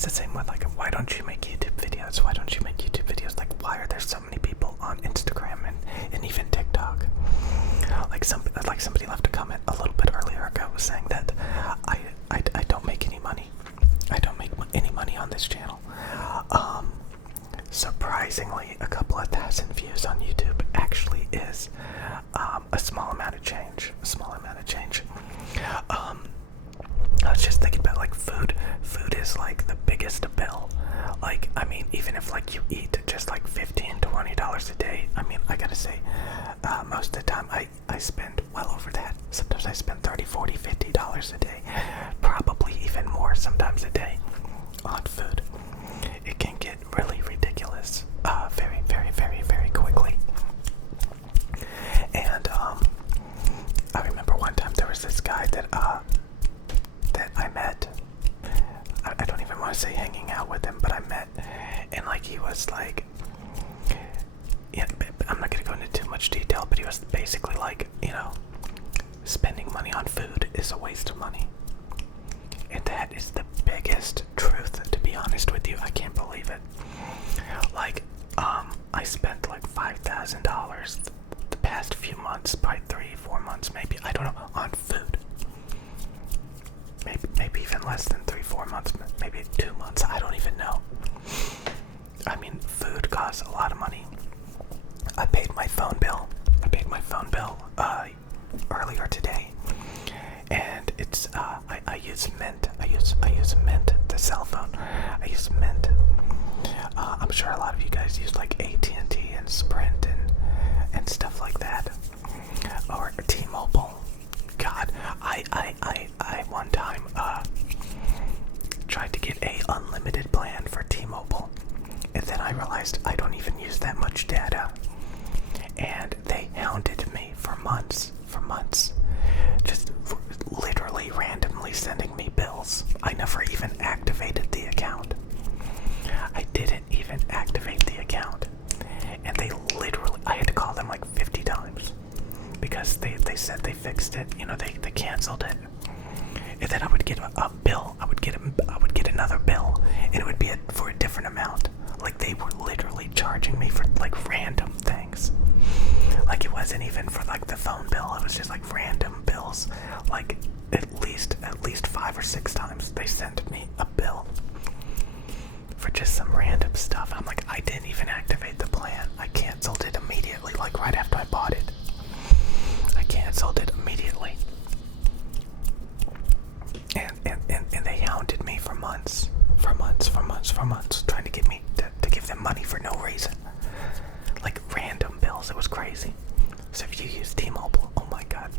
it's the same with like, why don't you make YouTube videos? Why don't you make YouTube videos? Like, why are there so many people on Instagram and even TikTok? Like somebody left a comment a little bit earlier ago saying that I don't make any money. I don't make any money on this channel. Surprisingly, a couple of thousand views on YouTube actually is a small amount of change. I was just thinking about like food. Food is like the biggest bill. Like, I mean, even if like you eat just like $15-20 a day, I mean, I gotta say, most of the time I spend well over that. Sometimes I spend $30, $40, $50 a day, probably even more sometimes a day on food. It can get really ridiculous, very, very, very, very quickly. And I remember one time there was this guy that I met. I don't even want to say hanging out with him, but I met, and like he was like, yeah, I'm not gonna go into too much detail, but he was basically like, you know, spending money on food is a waste of money. And that is the biggest truth, to be honest with you. I can't believe it. Like, I spent like $5,000 the past few months, probably 3-4 months maybe, I don't know, on food. Maybe even less than 3-4 months, maybe 2 months, I don't even know. I mean, food costs a lot of money. I paid my phone bill earlier today, and it's I use Mint. I use Mint, the cell phone. I use Mint. I'm sure a lot of you guys use like AT&T and Sprint and stuff like that, or T-Mobile. God, I one time tried to get a unlimited plan for T-Mobile, and then I realized I don't even use that much data, and they hounded me for months, just literally randomly sending me bills. I never even activated the account. I didn't even activate the account, and I had to call them like 50 times because they said they fixed it, you know, they canceled it. And then I would get a bill, I would get another bill, and it would be for a different amount. Like, they were literally charging me for like random things. Like, it wasn't even for like the phone bill, it was just like random bills. Like at least 5 or 6 times they sent me a bill for just some random stuff. I'm like, I didn't even activate the plan. I canceled it immediately, like right after I bought it. I canceled it immediately. And they hounded me for months, trying to get me to give them money for no reason. Like random bills, it was crazy. So if you use T-Mobile, oh my god,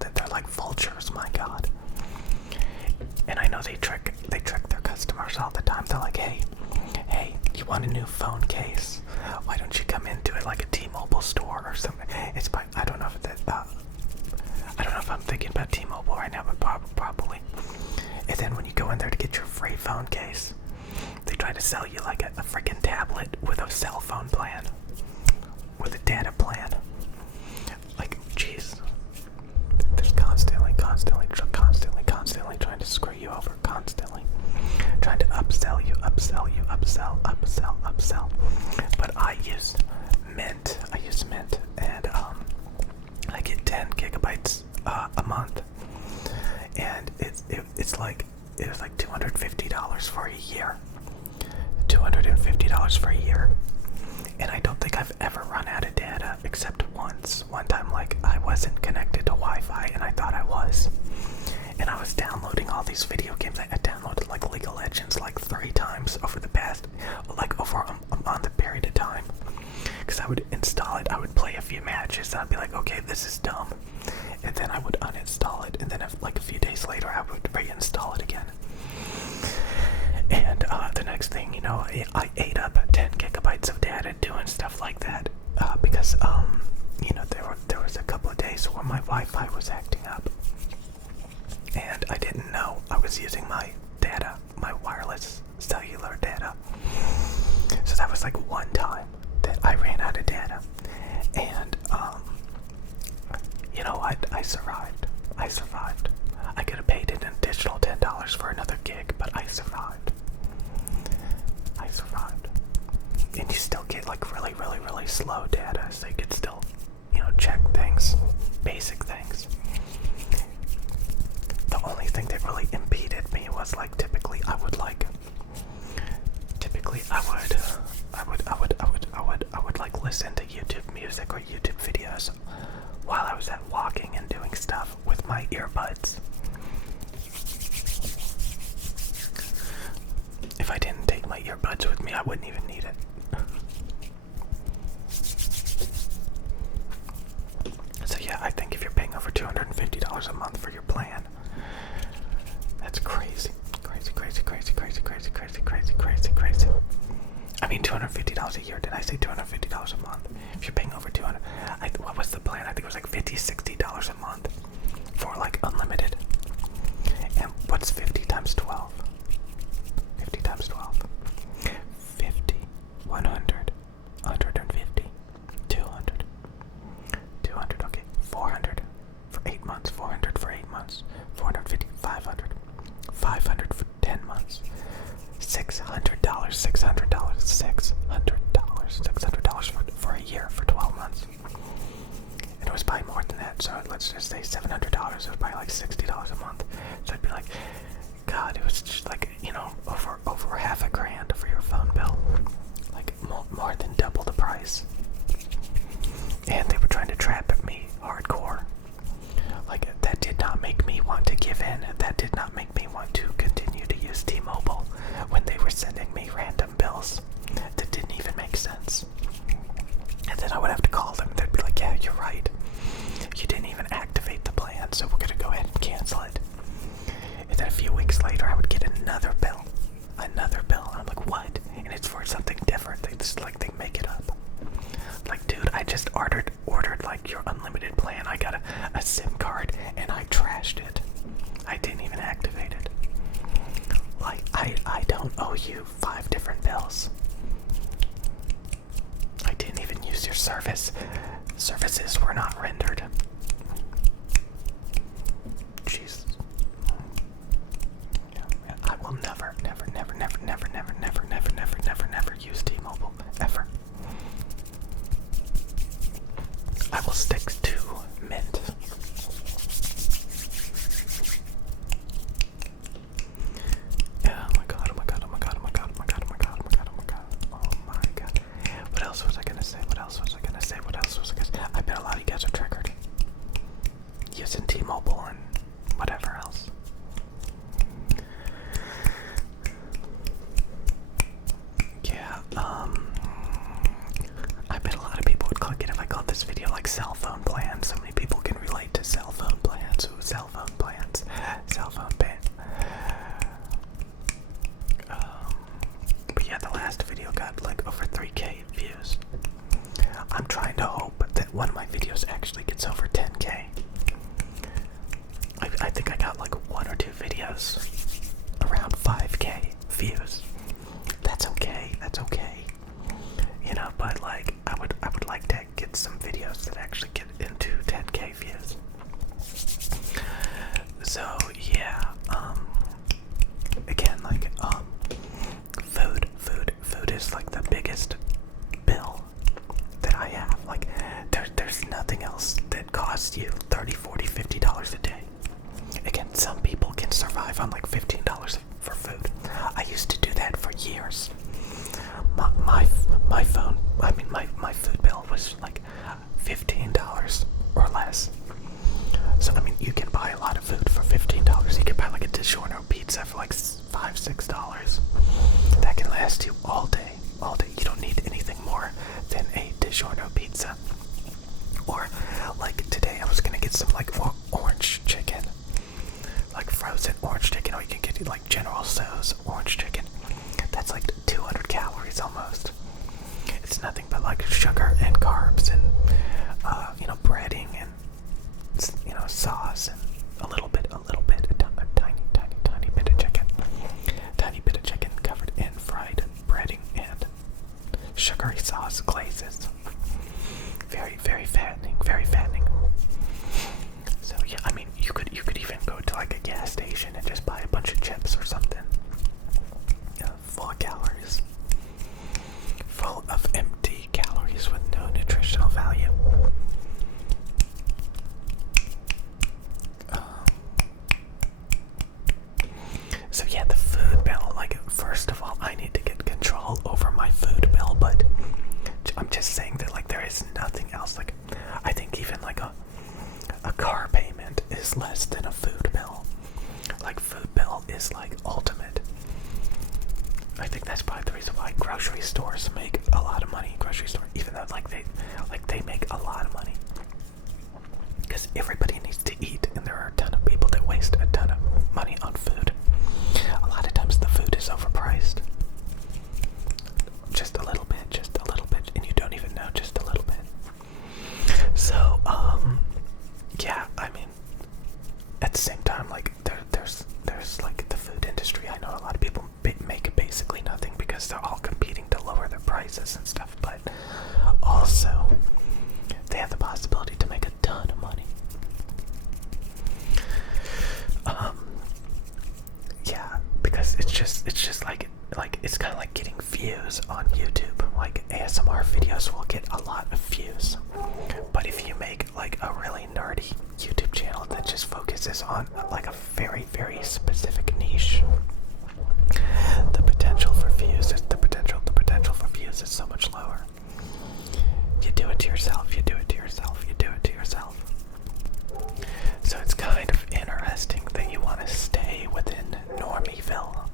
they're like vultures, my god. And I know they trick their customers all the time. They're like, hey, you want a new phone case? Why don't you come into it like a T-Mobile store or something? I don't know if I'm thinking about T-Mobile right now, but probably. And then when you go in there to get your free phone case, they try to sell you like a freaking tablet with a cell phone plan, with a data plan. Like, jeez. There's constantly trying to screw you over, constantly trying to upsell you, upsell. But I use Mint, and I get 10 gigabytes a month, and it was like $250 for a year. $250 for a year. And I don't think I've ever run out of data except once. One time, like, I wasn't connected to Wi-Fi and I thought I was. And I was downloading all these video games. I downloaded like League of Legends like 3 times over the past, like over a month period of time. Because I would install it, I would play a few matches, and I'd be like, okay, this is dumb. And then I would uninstall it, and then like a few days later, I would reinstall it again. And the next thing, you know, I ate up 10 gigabytes of data doing stuff like that. Because, you know, there was a couple of days where my Wi-Fi was acting up. And I didn't know I was using my data, my wireless cellular data. So that was like one time that I ran out of data. And, you know, I survived. I could have paid an additional $10 for another gig, but I survived. I survived. And you still get like really, really, really slow data, so you could still, check things, basic things. The only thing that really impeded me was like typically I would like listen to YouTube music or YouTube videos while I was at walking and doing stuff with my earbuds. If I didn't take my earbuds with me, I wouldn't even need it. So yeah, I think if you're paying over $250 a month for your plan, that's crazy. Crazy. I mean, $250 a year. Did I say $250 a month? If you're paying over $200, what was the plan? I think it was like $50, $60 a month for like unlimited. And what's 50 times 12? 50 times 12. 50, 100, 150, 200, 200, okay, 400 for 8 months, 400 for 8 months, 450, 500, 500 for 10 months, $600, $600 for a year, for 12 months. And it was probably more than that, so let's just say $700. It was probably like $60 a month. So I'd be like, God, it was just like, over half a grand for your phone bill. Like more than double the price. And they were trying to trap me hardcore. Like, that did not make me want to give in. That did not make me want to continue to use T-Mobile when they were sending me random bills that didn't even make sense. And then I would have to call them. They'd be like, yeah, you're right. You didn't even activate the plan, so we're going to go ahead and cancel it. And then a few weeks later, I would get another bill. And I'm like, what? And it's for something different. They make it up. Like, dude, I just ordered like your unlimited plan. I got a SIM card and I trashed it. I didn't even activate it. Like, I don't owe you 5 different bills. I didn't even use your service. Services were not rendered. Jesus. Yeah, I will never use T-Mobile. Ever. I will stick to Mint. Yeah, oh my god. What else was I gonna say? I bet a lot of you guys are triggered using T-Mobile and whatever else. Yeah, I bet a lot of people would click it if I called this video like cell phone plans. So many people can relate to cell phone plans. Ooh, cell phone plans. Cell phone plan. But yeah, the last video got like over 3K views. I'm trying to hope that one of my videos actually gets over 10K. I think I got like 1 or 2 videos around 5K views. That's okay. But like I would like to get some videos that actually get into 10K views. So yeah, again, like food is like the biggest bill that I have. Like there's nothing else that costs you $30, $40, $50 a day. Again, some people can survive on like $15 for food. I used to do that for years. My food bill was like $15 or less. So I mean, you can buy a lot of food for $15. You can buy like a DiGiorno pizza for like $5, $6. That can last you all day. You don't need anything more than a DiGiorno pizza. Or like today, I was gonna get some like orange chicken, like frozen orange chicken, or you can get like General Tso's orange chicken. That's like 200 calories almost. It's nothing but like sugar and carbs and breading and sauce and a tiny bit of chicken covered in fried breading and sugary sauce glazes. Very, very fattening. So yeah, I mean, you could even go to like a gas station and just buy a bunch of chips or something. Full of calories. full of empty calories with no nutritional value. So yeah, the food bill, like, first of all, I need to get control over my food bill, but I'm just saying that, like, there is nothing else. Like, I think even, like, a car payment is less than a food bill. Like, food bill is, like, ultimate. I think that's probably the reason why grocery stores make a lot of money. Even though, like, they make a lot of money. Because everybody needs to eat, and there are a ton of people that waste a ton of money on food. A lot of times the food is overpriced. Just a little bit, and you don't even know, just a little bit. So, yeah, I mean, at the same time, like, there's like the food industry. I know a lot of people make basically nothing because they're all competing to lower their prices and stuff, but also they have the possibility to make a ton of money. Yeah, because it's just like it's kind of like getting views on YouTube. Like, ASMR videos will get a lot of views, but if you make like a really nerdy YouTube channel that just focuses on like a very, very specific niche, the potential for views is so much lower. You do it to yourself. So it's kind of interesting that you want to stay within Normieville.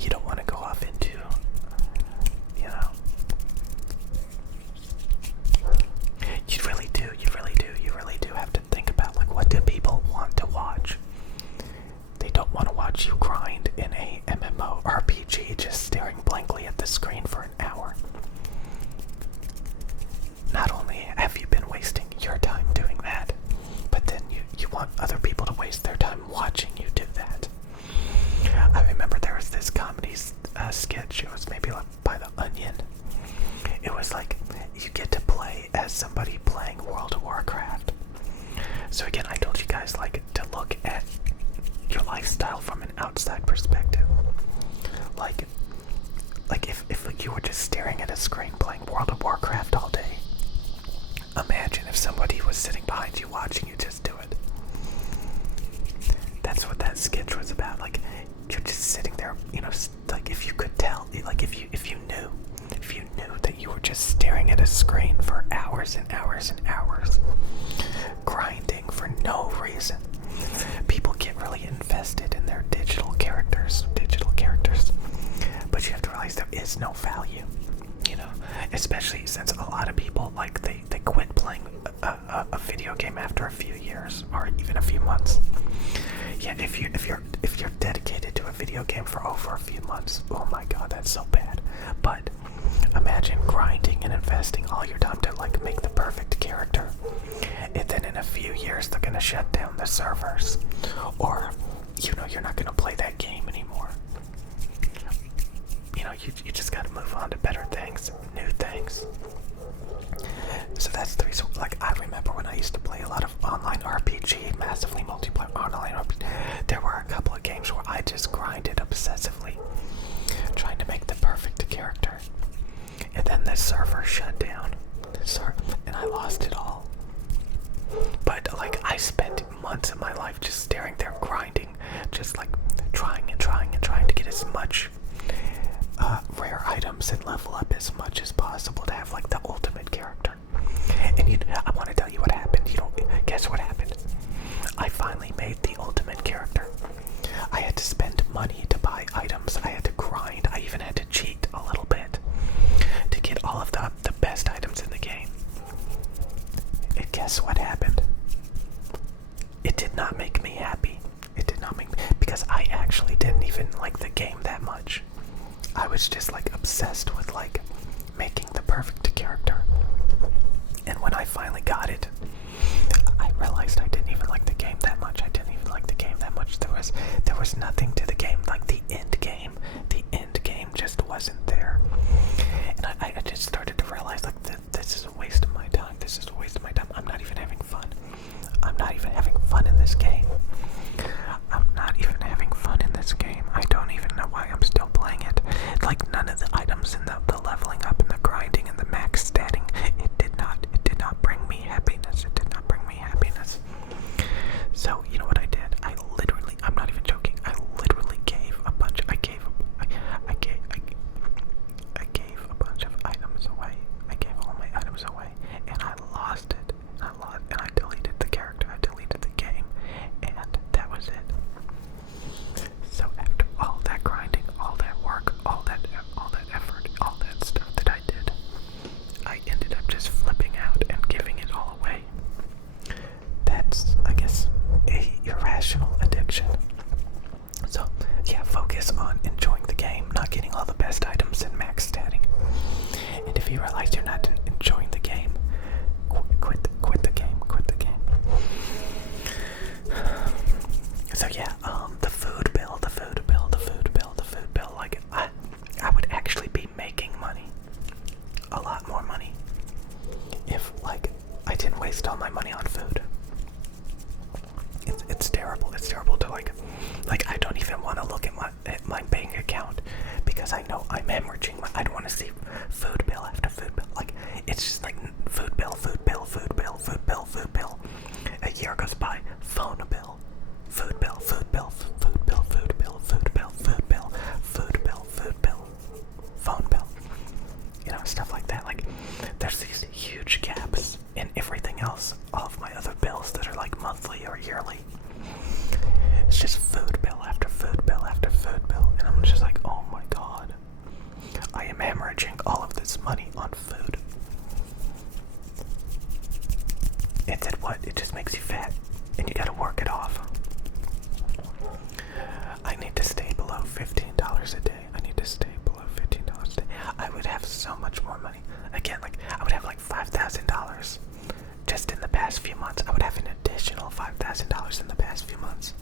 You don't want to go off into, you know. You really do have to think about, like, what do people want to watch? They don't want to watch you grind in a MMORPG just staring blankly at the screen for an hour. Not only have you been wasting your time doing that, but then you want other people to waste their time watching you do that. I remember there was this comedy sketch. It was maybe like by The Onion. It was like, you get to play as somebody playing World of Warcraft. So again, I told you guys, like, to look at your lifestyle from an outside perspective. Like if you were just staring at a screen playing World of Warcraft all day, imagine if somebody was sitting behind you watching you just do it. That's what that sketch was about. Like, you're just sitting there, you know, like, if you could tell, like, if you knew that you were just staring at a screen for hours and hours and hours, grinding for no reason. People get really invested in their digital characters, but you have to realize there is no value, you know, especially since a lot of people, like, they quit playing a video game after a few years or even a few months. Yeah, if you're dedicated to a video game for over a few months, oh my god, that's so bad. But imagine grinding and investing all your time to, like, make the perfect character, and then in a few years they're gonna shut down the servers, or, you know, you're not gonna play that game anymore. You know, you just gotta move on to better things, new things. So that's the reason. Like, I remember when I used to play a lot of online RPG, massively multiplayer online RPG, there were a couple of games where I just grinded obsessively, trying to make the perfect character. And then the server shut down, and I lost it all. But, like, I spent months of my life just staring there grinding, just, like, trying to get as much rare items and level up as much as possible to have, like, the ultimate character. And I want to tell you what happened. You don't guess what happened. I finally made the ultimate character. I had to spend money to buy items. I had to grind. I even had to cheat a little bit to get all of the best items in the game. And guess what happened? It did not make me happy. Because I actually didn't even like the game that much. I was just, like, obsessed with, like, making the perfect character. And when I finally got it, I realized I didn't even like the game that much. There was nothing to the game. Like, the end game just wasn't there. And I just started to realize, like, this is a waste of my time. I'm not even having fun. I'm not even having fun in this game. I don't even know why I'm still playing it. Like, none of the items in the leveling up and the realize you're not enjoying the game, quit the game, quit the game. So yeah, the food bill, like I would actually be making money, a lot more money, if like I didn't waste all my money on food. It's terrible. It's terrible to like I don't even want to look at my bank account because I know I'm hemorrhaging. I don't want to see food bill after food bill. Like it's just like food bill. A year goes by, phone bill, food bill, phone bill. You know, stuff like that. Like there's these huge gaps in everything else. All of my other bills that are like monthly or yearly. It's just food bill after food bill after food bill. And I'm just like, oh my god. I am hemorrhaging all of this money on food. It's at what? It just makes you fat. And you gotta work it off. I need to stay below $15 a day. I need to stay below $15 a day. I would have so much more money. Again, like, I would have like $5,000 just in the past few months. I would have an additional $5,000 in the past few months.